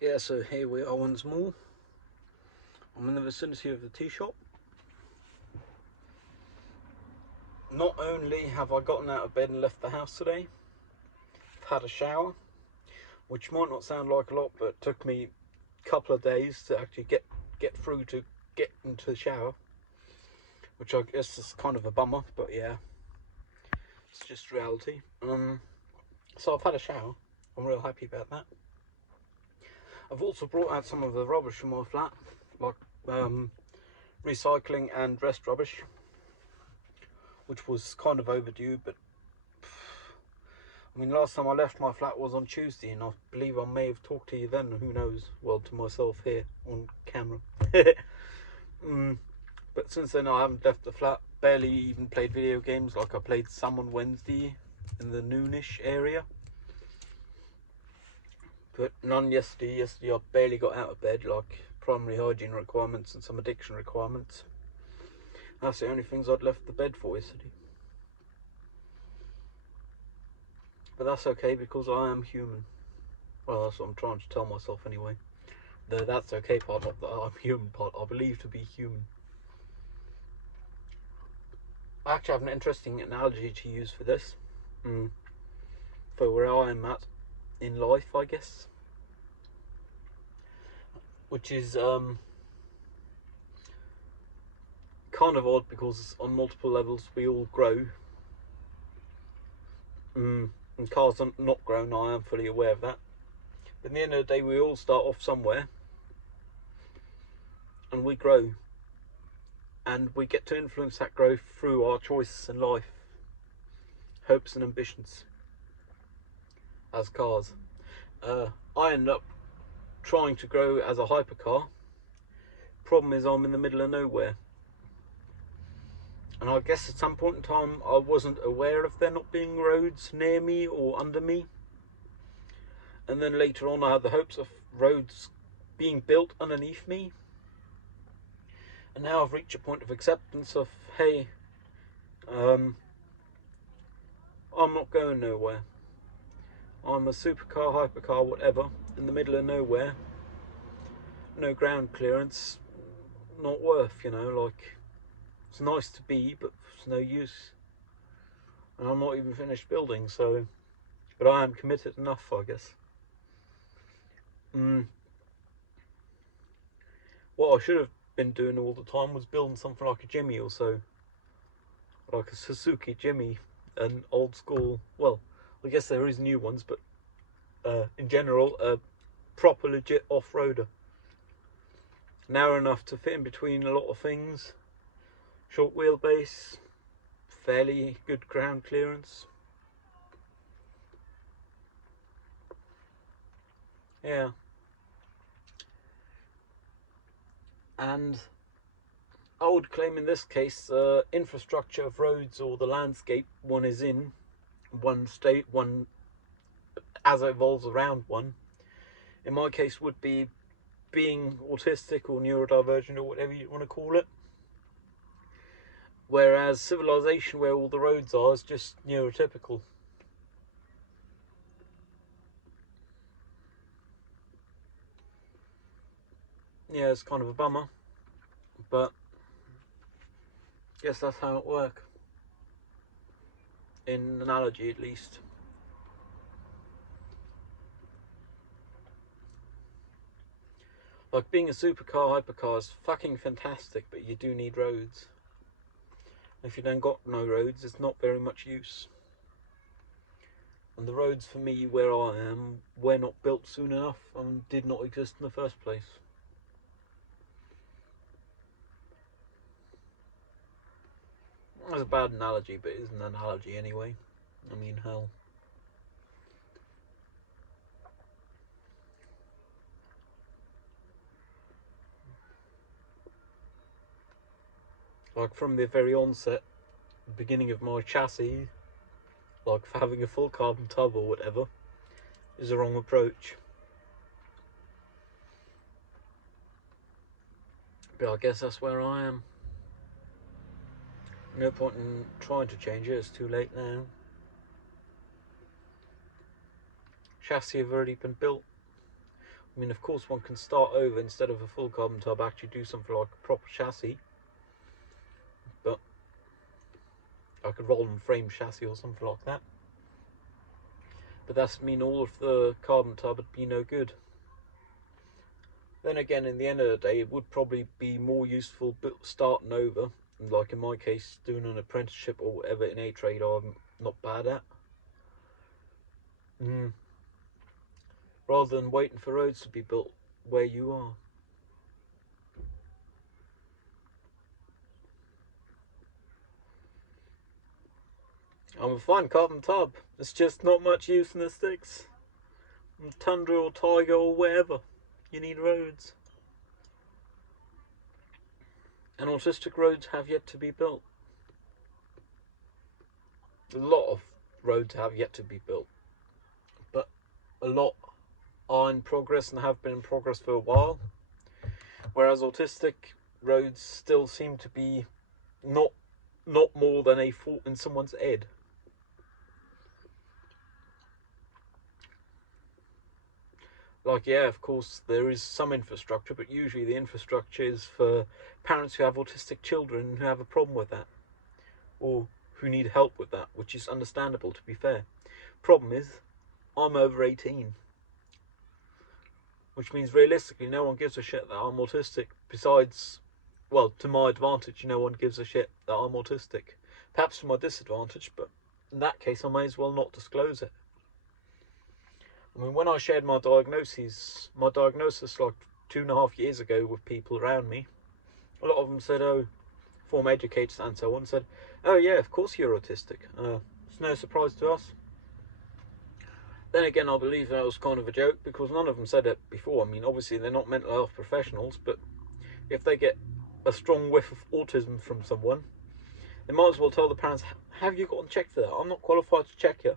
Yeah, so here we are once more. I'm in the vicinity of the tea shop. Not only have I gotten out of bed and left the house today, I've had a shower, which might not sound like a lot, but it took me a couple of days to actually get through to get into the shower, which I guess is kind of a bummer, but yeah, it's just reality. So I've had a shower. I'm real happy about that. I've also brought out some of the rubbish from my flat, like recycling and rest rubbish, which was kind of overdue, but I mean, last time I left my flat was on Tuesday, and I believe I may have talked to you then, who knows? Well, to myself here on camera. But since then I haven't left the flat, barely even played video games. Like, I played some on Wednesday in the noonish area, but none yesterday. Yesterday I barely got out of bed, like primary hygiene requirements and some addiction requirements. That's the only things I'd left the bed for yesterday. But that's okay, because I am human. Well, that's what I'm trying to tell myself anyway. The "that's okay" part, not the "I'm human" part. I believe to be human. I actually have an interesting analogy to use for this. For where I am at in life, I guess. Which is kind of odd, because on multiple levels we all grow. And cars are not grown, I am fully aware of that. But at the end of the day, we all start off somewhere. And we grow. And we get to influence that growth through our choices in life. Hopes and ambitions. As cars. I end up trying to grow as a hypercar. Problem is, I'm in the middle of nowhere. And I guess at some point in time I wasn't aware of there not being roads near me or under me. And then later on I had the hopes of roads being built underneath me. And now I've reached a point of acceptance of, hey, I'm not going nowhere. I'm a supercar, hypercar, whatever, in the middle of nowhere. No ground clearance. Not worth, like, it's nice to be, but it's no use. And I'm not even finished building, so, but I am committed enough, I guess. What I should have been doing all the time was building something like a Jimmy or so. Like a Suzuki Jimmy, an old school, well, I guess there is new ones, but in general, a proper legit off-roader. Narrow enough to fit in between a lot of things. Short wheelbase, fairly good ground clearance. Yeah. And I would claim in this case, infrastructure of roads, or the landscape one is in, one state, one as it evolves around one, in my case would be being autistic or neurodivergent or whatever you want to call it. Whereas civilization, where all the roads are, is just neurotypical. Yeah, it's kind of a bummer, but I guess that's how it works. In analogy, at least. Like, being a supercar, hypercar is fucking fantastic, but you do need roads. If you don't got no roads, it's not very much use. And the roads for me, where I am, were not built soon enough and did not exist in the first place. That's a bad analogy, but it is an analogy anyway. I mean, hell. Like, from the very onset, the beginning of my chassis, like, for having a full carbon tub or whatever, is the wrong approach. But I guess that's where I am. No point in trying to change it, it's too late now. Chassis have already been built. I mean, of course, one can start over instead of a full carbon tub, actually do something like a proper chassis, but like a roll and frame chassis or something like that. But that's mean all of the carbon tub would be no good. Then again, in the end of the day, it would probably be more useful starting over, like in my case, doing an apprenticeship or whatever in a trade I'm not bad at. Rather than waiting for roads to be built where you are. I'm a fine carbon tub. It's just not much use in the sticks. In Tundra or Tiger or wherever, you need roads. And autistic roads have yet to be built. A lot of roads have yet to be built, but a lot are in progress and have been in progress for a while. Whereas autistic roads still seem to be not more than a thought in someone's head. Like, yeah, of course, there is some infrastructure, but usually the infrastructure is for parents who have autistic children who have a problem with that, or who need help with that, which is understandable, to be fair. Problem is, I'm over 18, which means realistically no one gives a shit that I'm autistic, besides, well, to my advantage, no one gives a shit that I'm autistic. Perhaps to my disadvantage, but in that case I may as well not disclose it. I mean, when I shared my diagnosis like 2.5 years ago with people around me, a lot of them said, oh, former educators and so on, said, oh yeah, of course you're autistic. It's no surprise to us. Then again, I believe that was kind of a joke, because none of them said it before. I mean, obviously they're not mental health professionals, but if they get a strong whiff of autism from someone, they might as well tell the parents, have you gotten checked for that? I'm not qualified to check you,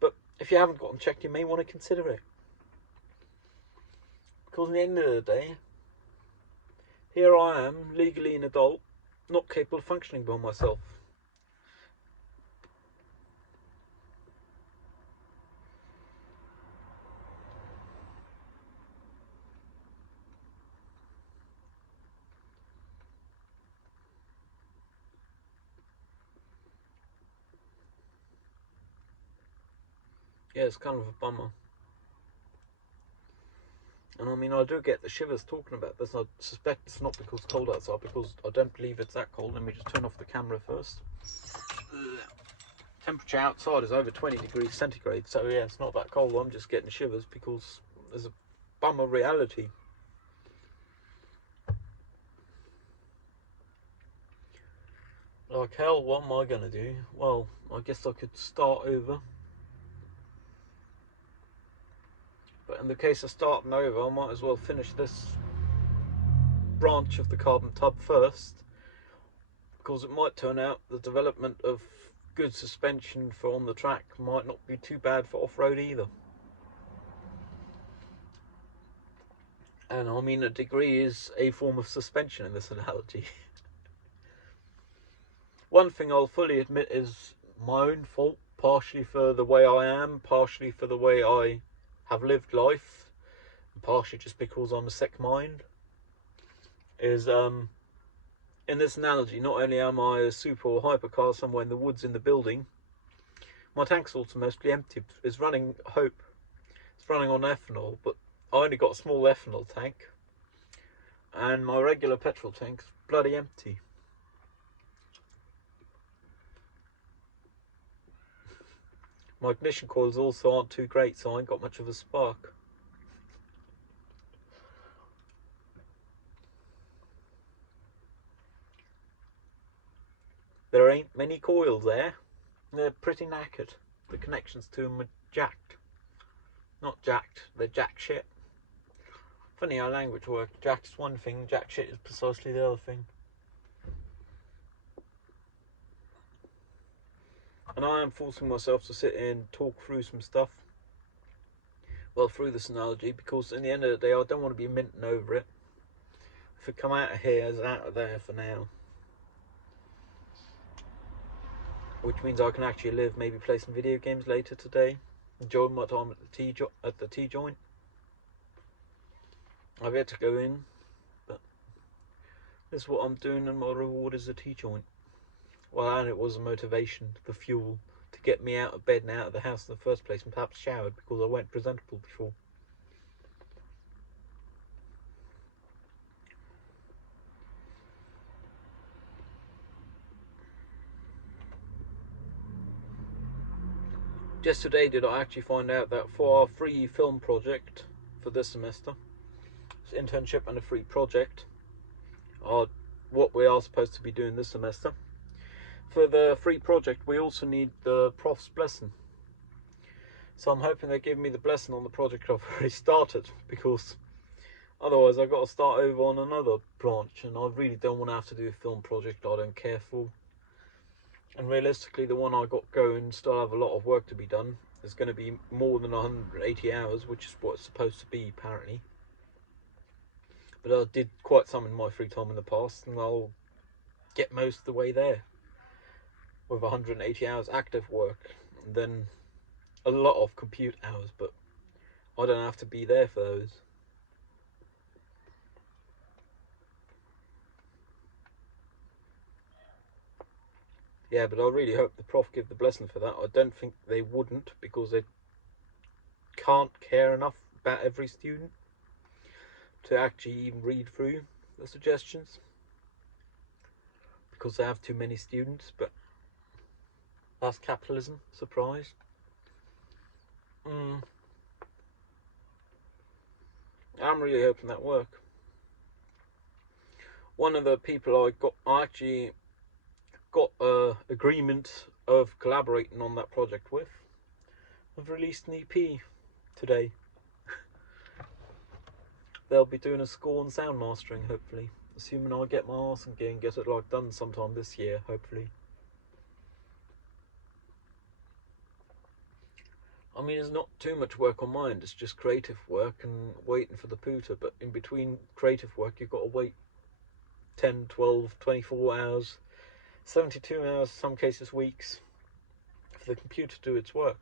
but if you haven't gotten checked, you may want to consider it. Because at the end of the day, here I am, legally an adult, not capable of functioning by myself. Yeah, it's kind of a bummer. And I mean, I do get the shivers talking about this. I suspect it's not because it's cold outside, because I don't believe it's that cold. Let me just turn off the camera first. Temperature outside is over 20 degrees centigrade, so yeah, it's not that cold. I'm just getting shivers because there's a bummer reality. Like hell, what am I gonna do? Well, I guess I could start over. But in the case of starting over, I might as well finish this branch of the carbon tub first, because it might turn out the development of good suspension for on the track might not be too bad for off-road either. And I mean, a degree is a form of suspension in this analogy. One thing I'll fully admit is my own fault, partially for the way I am, partially for the way I have lived life, and partially just because I'm a sick mind, is in this analogy, not only am I a super or hypercar somewhere in the woods in the building, my tank's also mostly empty. It's running Hope. It's running on ethanol, but I only got a small ethanol tank, and my regular petrol tank's bloody empty. My ignition coils also aren't too great, so I ain't got much of a spark. There ain't many coils there. They're pretty knackered. The connections to them are jacked. Not jacked, they're jack shit. Funny how language works. Jack's one thing, jack shit is precisely the other thing. And I am forcing myself to sit and talk through some stuff. Well, through this analogy, because in the end of the day, I don't want to be minting over it. If it come out of here, it's out of there for now. Which means I can actually live, maybe play some video games later today. Enjoy my time at the tea joint. I've yet to go in, but this is what I'm doing, and my reward is a tea joint. Well, and it was a motivation, the fuel, to get me out of bed and out of the house in the first place, and perhaps showered, because I weren't presentable before. Just today did I actually find out that for our free film project for this semester, it's an internship and a free project, are what we are supposed to be doing this semester. For the free project, we also need the prof's blessing. So I'm hoping they give me the blessing on the project I've already started, because otherwise I've got to start over on another branch, and I really don't want to have to do a film project I don't care for. And realistically, the one I got going still have a lot of work to be done. It's going to be more than 180 hours, which is what it's supposed to be, apparently. But I did quite some in my free time in the past, and I'll get most of the way there with 180 hours active work, and then a lot of compute hours, but I don't have to be there for those. Yeah, but I really hope the prof give the blessing for that. I don't think they wouldn't, because they can't care enough about every student to actually even read through the suggestions, because they have too many students. But that's capitalism. Surprise. I'm really hoping that work. One of the people I actually got a agreement of collaborating on that project with, have released an EP today. They'll be doing a score and sound mastering, hopefully, assuming I get my arse and get it done sometime this year, hopefully. I mean, it's not too much work on mine, it's just creative work and waiting for the pooter, but in between creative work you've got to wait 10, 12, 24 hours, 72 hours, some cases weeks, for the computer to do its work.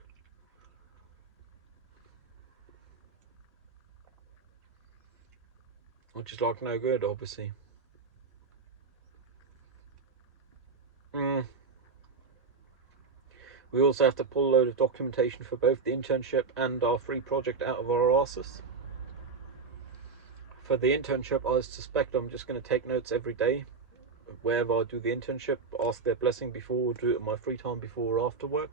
Which is no good, obviously. We also have to pull a load of documentation for both the internship and our free project out of our arses. For the internship, I suspect I'm just going to take notes every day, wherever I do the internship, ask their blessing before, or do it in my free time before or after work.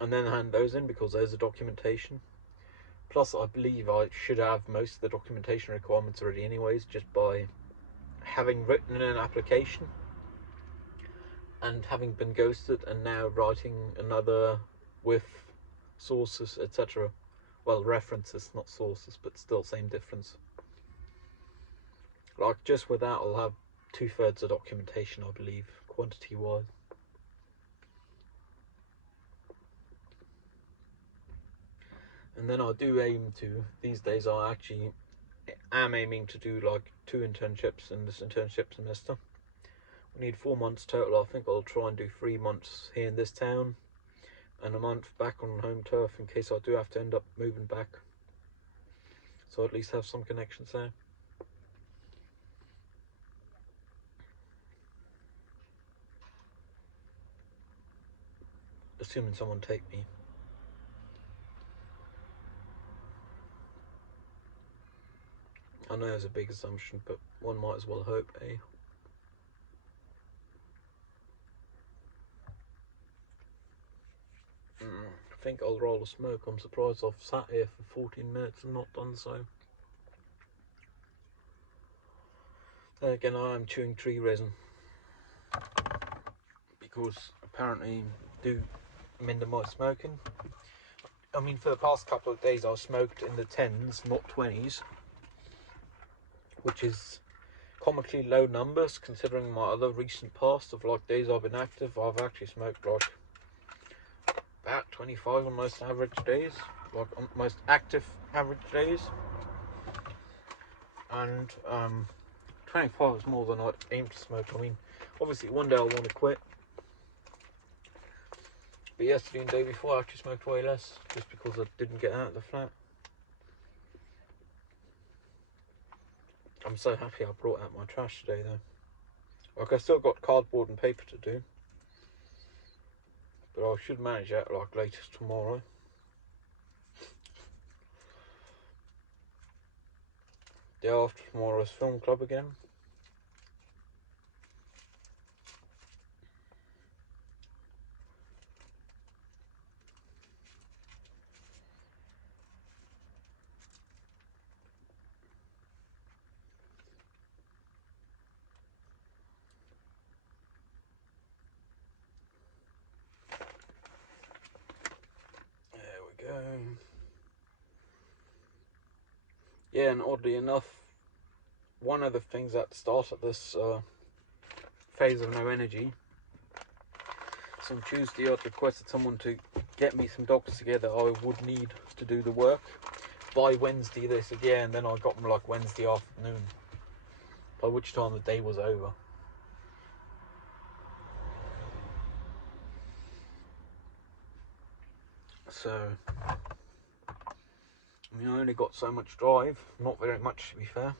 And then hand those in, because there's a documentation. Plus, I believe I should have most of the documentation requirements already anyways, just by having written an application and having been ghosted, and now writing another with sources, etc. Well, references, not sources, but still same difference. Just with that, I'll have 2/3 of documentation, I believe, quantity wise. And then I do aim to, these days I actually am aiming to do 2 internships in this internship semester. We need 4 months total. I think I'll try and do 3 months here in this town and a month back on home turf, in case I do have to end up moving back, so I at least have some connections there. Assuming someone take me. I know it's a big assumption, but one might as well hope, eh? I think I'll roll a smoke. I'm surprised I've sat here for 14 minutes and not done so. Then again, I am chewing tree resin, because apparently do minimise smoking. I mean, for the past couple of days I've smoked in the 10s, not 20s, which is comically low numbers considering my other recent past of days I've been active. I've actually smoked about 25 on most average days, on most active average days, and 25 is more than I aim to smoke. I mean, obviously one day I'll want to quit, but yesterday and the day before I actually smoked way less, just because I didn't get out of the flat. I'm so happy I brought out my trash today though. Like, I still got cardboard and paper to do, but I should manage that like latest tomorrow. Day after tomorrow's film club again. There we go. Yeah, and oddly enough, one of the things at the start of this phase of no energy, so on Tuesday I'd requested someone to get me some docs together I would need to do the work by Wednesday. They said yeah, and then I got them like Wednesday afternoon, by which time the day was over. So, I mean, I only got so much drive, not very much to be fair.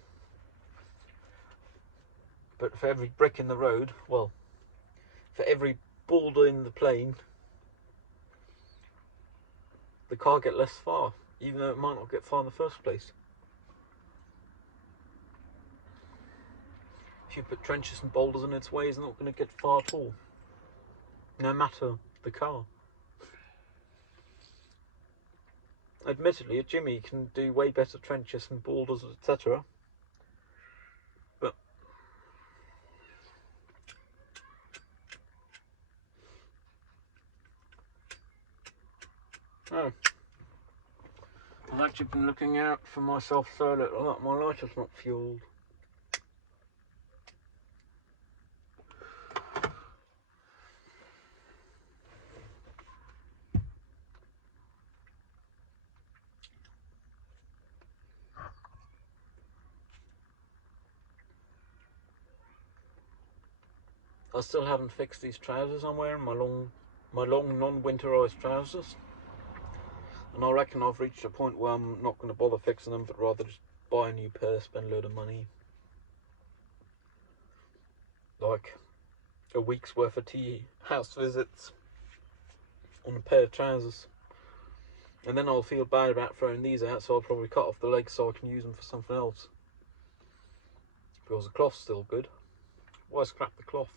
But for every brick in the road, well, for every boulder in the plane, the car get less far, even though it might not get far in the first place. If you put trenches and boulders in its way, it's not going to get far at all, no matter the car. Admittedly, a Jimmy can do way better trenches and boulders, etc. But oh, I've actually been looking out for myself so little that my lighter's not fueled. I still haven't fixed these trousers I'm wearing, my long non-winterized trousers. And I reckon I've reached a point where I'm not going to bother fixing them, but rather just buy a new pair, spend a load of money. Like a week's worth of tea house visits on a pair of trousers. And then I'll feel bad about throwing these out, so I'll probably cut off the legs so I can use them for something else. Because the cloth's still good. Why scrap the cloth?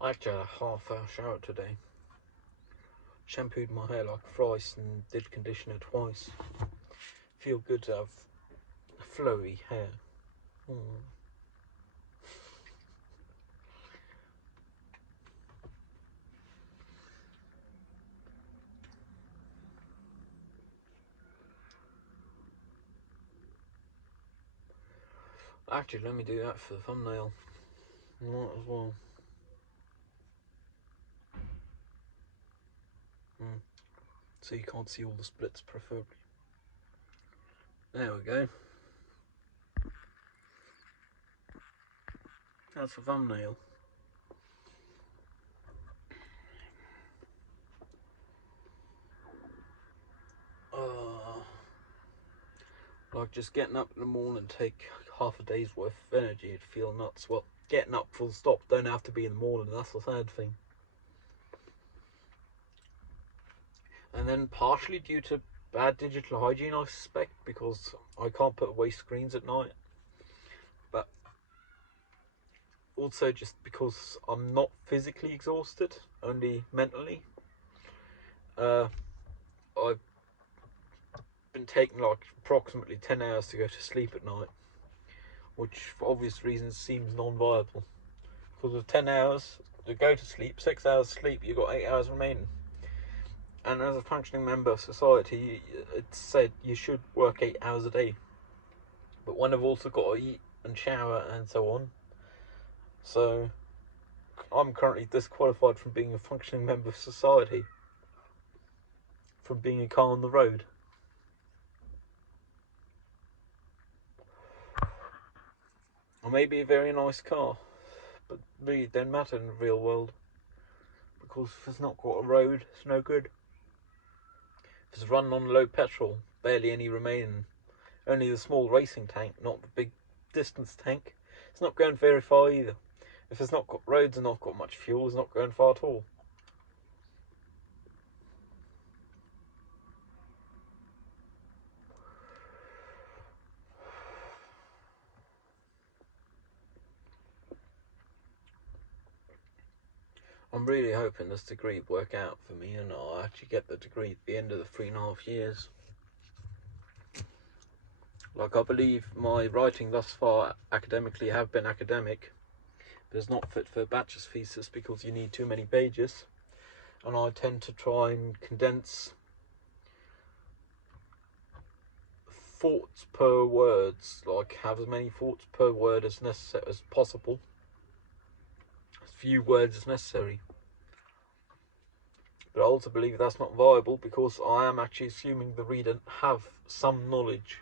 I actually had a half-hour shower today. Shampooed my hair like thrice and did conditioner twice. Feel good to have flowy hair. Actually, let me do that for the thumbnail. Might as well. So you can't see all the splits, preferably. There we go. That's the thumbnail. Like just getting up in the morning take half a day's worth of energy, it'd feel nuts. Well, getting up full stop, don't have to be in the morning, that's the sad thing. And then partially due to bad digital hygiene, I suspect, because I can't put away screens at night. But also just because I'm not physically exhausted, only mentally. I've been taking like approximately 10 hours to go to sleep at night, which for obvious reasons seems non-viable. Because of 10 hours to go to sleep, 6 hours sleep, you've got 8 hours remaining. And as a functioning member of society, it's said you should work 8 hours a day. But when I've also got to eat and shower and so on, so I'm currently disqualified from being a functioning member of society, from being a car on the road. or maybe a very nice car, but really it don't matter in the real world, because if it's not got a road, it's no good. If it's running on low petrol, barely any remaining, only the small racing tank, not the big distance tank, it's not going very far either. If it's not got roads and not got much fuel, it's not going far at all. I'm really hoping this degree work out for me and I'll actually get the degree at the end of the 3.5 years. Like, I believe my writing thus far academically have been academic, but it's not fit for a bachelor's thesis because you need too many pages, and I tend to try and condense thoughts per words, like have as many thoughts per word as necessary as possible, as few words as necessary. But I also believe that's not viable because I am actually assuming the reader have some knowledge,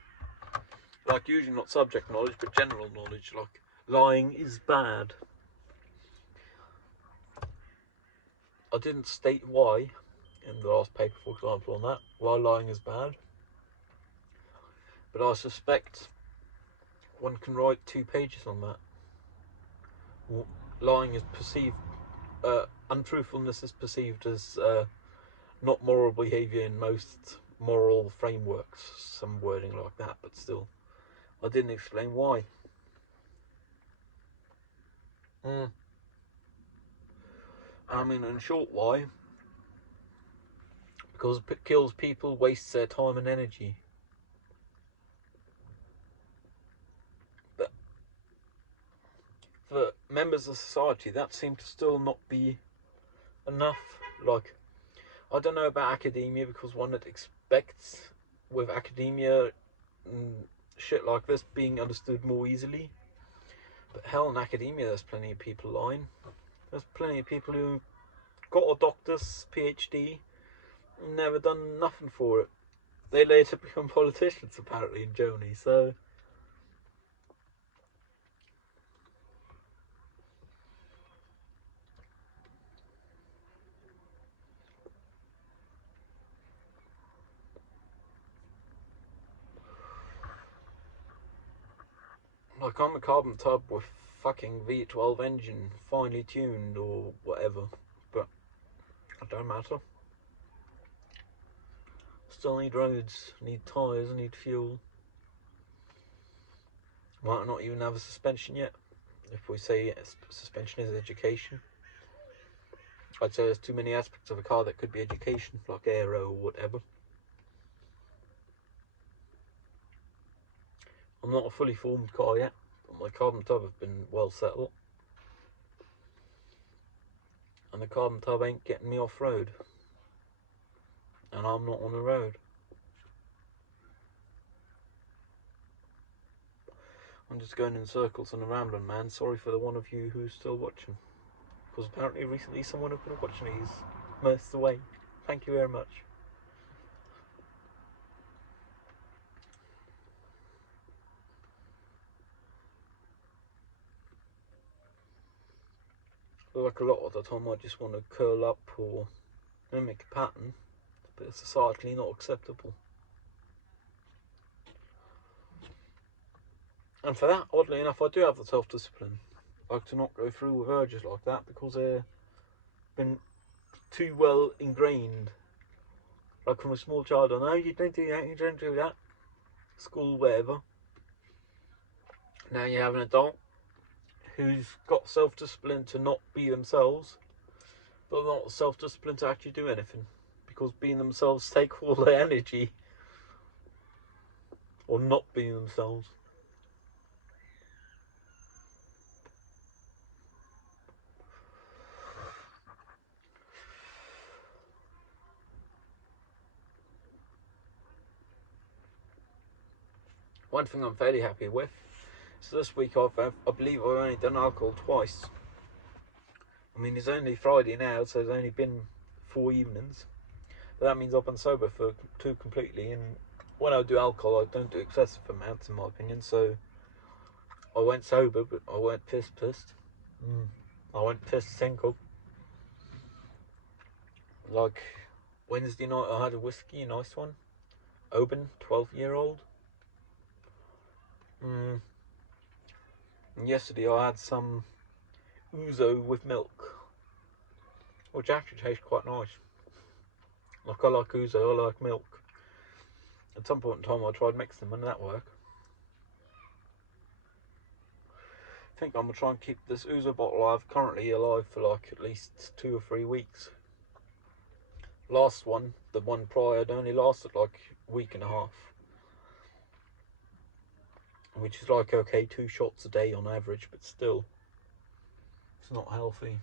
like usually not subject knowledge but general knowledge, like lying is bad. I didn't state why in the last paper, for example, on that, why lying is bad, but I suspect one can write 2 pages on that. Lying is perceived, untruthfulness is perceived as not moral behaviour in most moral frameworks, some wording like that, but still, I didn't explain why. I mean, in short, why? Because it kills people, wastes their time and energy. But for members of society, that seems to still not be enough. Like, I don't know about academia, because one that expects with academia shit like this being understood more easily. But hell, in academia, there's plenty of people lying. There's plenty of people who got a doctor's PhD, never done nothing for it. They later become politicians, apparently, in Germany, so... Like, I'm a carbon tub with fucking V12 engine, finely tuned or whatever, but it don't matter. Still need roads, need tyres, need fuel. Might not even have a suspension yet. If we say suspension is education, I'd say there's too many aspects of a car that could be education, like aero or whatever. I'm not a fully formed car yet, but my carbon tub have been well settled. And the carbon tub ain't getting me off road. And I'm not on the road. I'm just going in circles and a rambling, man. Sorry for the one of you who's still watching. Because apparently recently someone who's been watching these most away. Thank you very much. Like, a lot of the time I just want to curl up or mimic a pattern, but it's societally not acceptable. And for that, oddly enough, I do have the self-discipline, like to not go through with urges like that, because they've been too well ingrained. Like, from a small child, I know you don't do that, you don't do that. School, whatever. Now you have an adult who's got self-discipline to not be themselves, but not self-discipline to actually do anything, because being themselves take all their energy, or not being themselves. One thing I'm fairly happy with is this week I believe I've only done alcohol twice. I mean, it's only Friday now, so it's only been 4 evenings. But that means I've been sober for 2 completely, and when I do alcohol, I don't do excessive amounts, in my opinion, so I went sober, but I went pissed. I went pissed single. Like, Wednesday night I had a whiskey, a nice one. Oban, 12-year-old. And yesterday I had some ouzo with milk, which actually tastes quite nice. Like, I like ouzo, I like milk. At some point in time I tried mixing them and that worked. I think I'm going to try and keep this ouzo bottle I have currently alive for like at least 2 or 3 weeks. Last one, the one prior, had only lasted like a week and a half. Which is like, okay, 2 shots a day on average, but still, it's not healthy.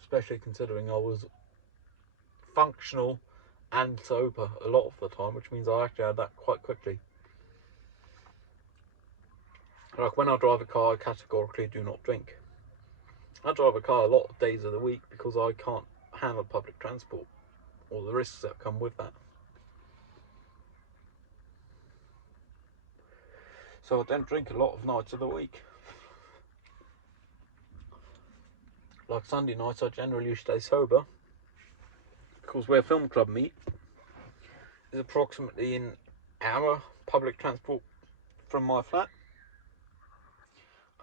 Especially considering I was functional and sober a lot of the time, which means I actually had that quite quickly. Like, when I drive a car, I categorically do not drink. I drive a car a lot of days of the week because I can't handle public transport or the risks that come with that. So I don't drink a lot of nights of the week. Like Sunday nights I generally stay sober because where film club meet is approximately an hour public transport from my flat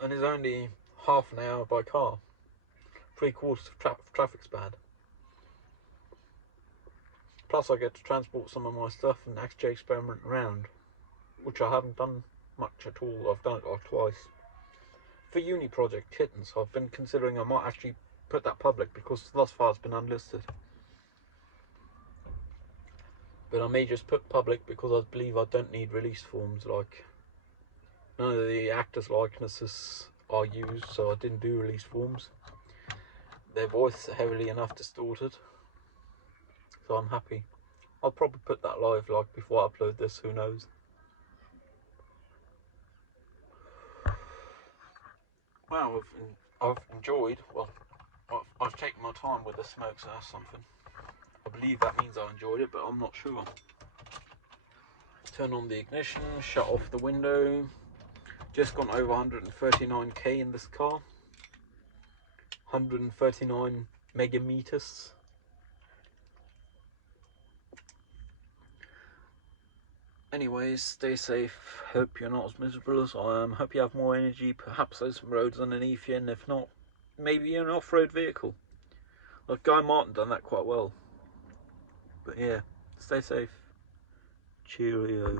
and is only half an hour by car. 3/4 of traffic's bad. Plus I get to transport some of my stuff and actually experiment around, which I haven't done much at all. I've done it like twice. For uni project Kittens, I've been considering I might actually put that public because thus far it's been unlisted. But I may just put public because I believe I don't need release forms. Like, none of the actors' likenesses are used, so I didn't do release forms. Their voice is heavily enough distorted, so I'm happy. I'll probably put that live like before I upload this, who knows. Well, I've enjoyed, well, I've taken my time with the smoke, so that's something. I believe that means I enjoyed it, but I'm not sure. Turn on the ignition, shut off the window. Just gone over 139k in this car. 139 megameters. Anyways, stay safe. Hope you're not as miserable as I am. Hope you have more energy. Perhaps there's some roads underneath you, and if not, maybe you're an off-road vehicle. Like Guy Martin done that quite well. But yeah, stay safe. Cheerio.